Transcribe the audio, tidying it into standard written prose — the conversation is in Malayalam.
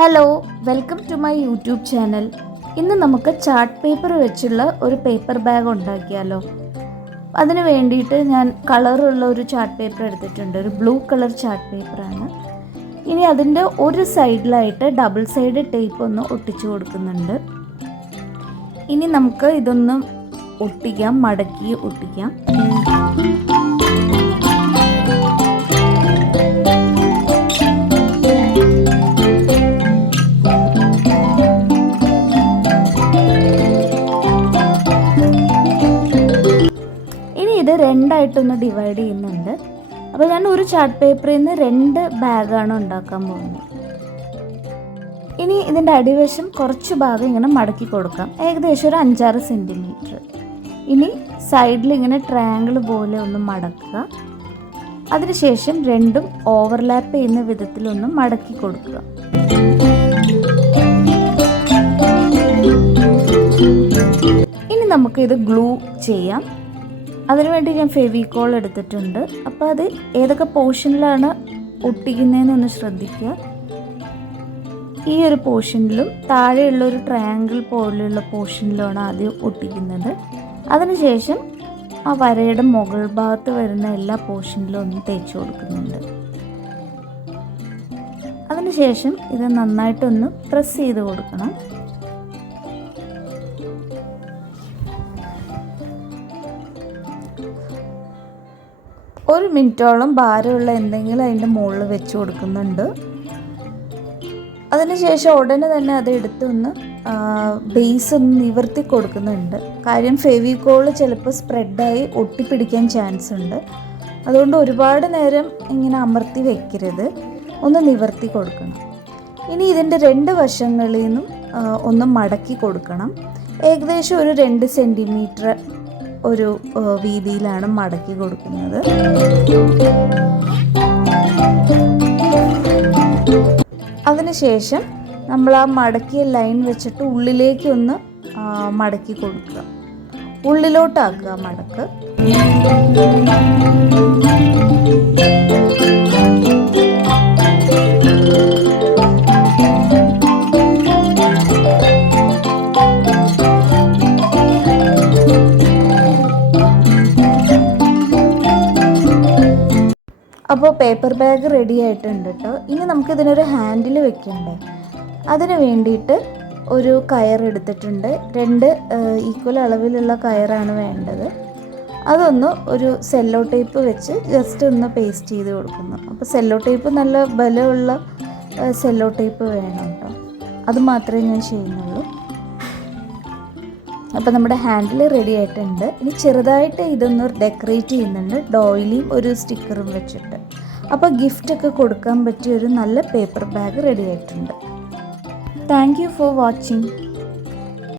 Hello, welcome to my YouTube channel. ഇന്ന് നമുക്ക് ചാർട്ട് പേപ്പർ വെച്ചുള്ള ഒരു പേപ്പർ ബാഗ് ഉണ്ടാക്കിയാലോ. അതിന് വേണ്ടിയിട്ട് ഞാൻ കളറുള്ള ഒരു ചാർട്ട് പേപ്പർ എടുത്തിട്ടുണ്ട്. ഒരു ബ്ലൂ കളർ ചാർട്ട് പേപ്പറാണ്. ഇനി അതിൻ്റെ ഒരു സൈഡിലായിട്ട് ഡബിൾ സൈഡ് ടേപ്പ് ഒന്ന് ഒട്ടിച്ചു കൊടുക്കുന്നുണ്ട്. ഇനി നമുക്ക് ഇതൊന്ന് ഒട്ടിക്കാം, മടക്കി ഒട്ടിക്കാം. ഇത് രണ്ടായിട്ടൊന്ന് ഡിവൈഡ് ചെയ്യുന്നുണ്ട്. അപ്പോൾ ഞാൻ ഒരു ചാർട്ട് പേപ്പറിൽ നിന്ന് 2 ബാഗാണ് ഉണ്ടാക്കാൻ പോകുന്നത്. ഇനി ഇതിൻ്റെ അടിവശം കുറച്ച് ഭാഗം ഇങ്ങനെ മടക്കി കൊടുക്കാം, ഏകദേശം ഒരു 5-6 സെൻറ്റിമീറ്റർ. ഇനി സൈഡിൽ ഇങ്ങനെ ട്രയാങ്കിൾ പോലെ ഒന്ന് മടക്കുക. അതിനുശേഷം രണ്ടും ഓവർലാപ്പ് ചെയ്യുന്ന വിധത്തിലൊന്ന് മടക്കി കൊടുക്കുക. ഇനി നമുക്കിത് ഗ്ലൂ ചെയ്യാം. അതിനുവേണ്ടി ഞാൻ ഫെവിക്കോൾ എടുത്തിട്ടുണ്ട്. അപ്പോൾ അത് ഏതൊക്കെ പോർഷനിലാണ് ഒട്ടിക്കുന്നതെന്നൊന്ന് ശ്രദ്ധിക്കുക. ഈ ഒരു പോർഷനിലും താഴെയുള്ള ഒരു ട്രയാങ്കിൾ പോലെയുള്ള പോർഷനിലുമാണ് ആദ്യം ഒട്ടിക്കുന്നത്. അതിനുശേഷം ആ വരയുടെ മുകൾ ഭാഗത്ത് വരുന്ന എല്ലാ പോർഷനിലും ഒന്ന് തേച്ച് കൊടുക്കുന്നുണ്ട്. അതിനുശേഷം ഇത് നന്നായിട്ടൊന്ന് പ്രസ് ചെയ്ത് കൊടുക്കണം. ഒരു മിനിറ്റോളം ഭാരമുള്ള എന്തെങ്കിലും അതിൻ്റെ മുകളിൽ വെച്ച് കൊടുക്കുന്നുണ്ട്. അതിനുശേഷം ഉടനെ തന്നെ അത് എടുത്തൊന്ന് ബേസ് ഒന്ന് നിവർത്തി കൊടുക്കുന്നുണ്ട്. കാര്യം ഫെവിക്കോള് ചിലപ്പോൾ സ്പ്രെഡായി ഒട്ടിപ്പിടിക്കാൻ ചാൻസ് ഉണ്ട്. അതുകൊണ്ട് ഒരുപാട് നേരം ഇങ്ങനെ അമർത്തി വെക്കരുത്, ഒന്ന് നിവർത്തി കൊടുക്കണം. ഇനി ഇതിൻ്റെ 2 വശങ്ങളിൽ നിന്നും ഒന്ന് മടക്കി കൊടുക്കണം. ഏകദേശം ഒരു 2 സെൻറ്റിമീറ്റർ ഒരു വീതിയിലാണ് മടക്കി കൊടുക്കുന്നത്. അതിനുശേഷം നമ്മൾ ആ മടക്കിയ ലൈൻ വെച്ചിട്ട് ഉള്ളിലേക്ക് ഒന്ന് മടക്കി കൊടുക്കുക, ഉള്ളിലോട്ടാക്കുക മടക്ക്. അപ്പോൾ പേപ്പർ ബാഗ് റെഡി ആയിട്ടുണ്ട് കേട്ടോ. ഇനി നമുക്കിതിനൊരു ഹാൻഡിൽ വെക്കണ്ടേ. അതിന് വേണ്ടിയിട്ട് ഒരു കയർ എടുത്തിട്ടുണ്ട്. 2 ഈക്വൽ അളവിലുള്ള കയറാണ് വേണ്ടത്. അതൊന്ന് ഒരു സെല്ലോ ടേപ്പ് വെച്ച് ജസ്റ്റ് ഒന്ന് പേസ്റ്റ് ചെയ്ത് കൊടുക്കുന്നു. അപ്പോൾ സെല്ലോ ടേപ്പ് നല്ല ബലമുള്ള സെല്ലോ ടേപ്പ് വേണം കേട്ടോ. അത് മാത്രമേ ഞാൻ ചെയ്യുന്നുള്ളൂ. അപ്പോൾ നമ്മുടെ ഹാൻഡിൽ റെഡി ആയിട്ടുണ്ട്. ഇനി ചെറുതായിട്ട് ഇതൊന്ന് ഡെക്കറേറ്റ് ചെയ്യുന്നുണ്ട്, ഡോയിലും ഒരു സ്റ്റിക്കറും വെച്ചിട്ട്. അപ്പോൾ ഗിഫ്റ്റൊക്കെ കൊടുക്കാൻ പറ്റിയ ഒരു നല്ല പേപ്പർ ബാഗ് റെഡി ആയിട്ടുണ്ട്. Thank you for watching.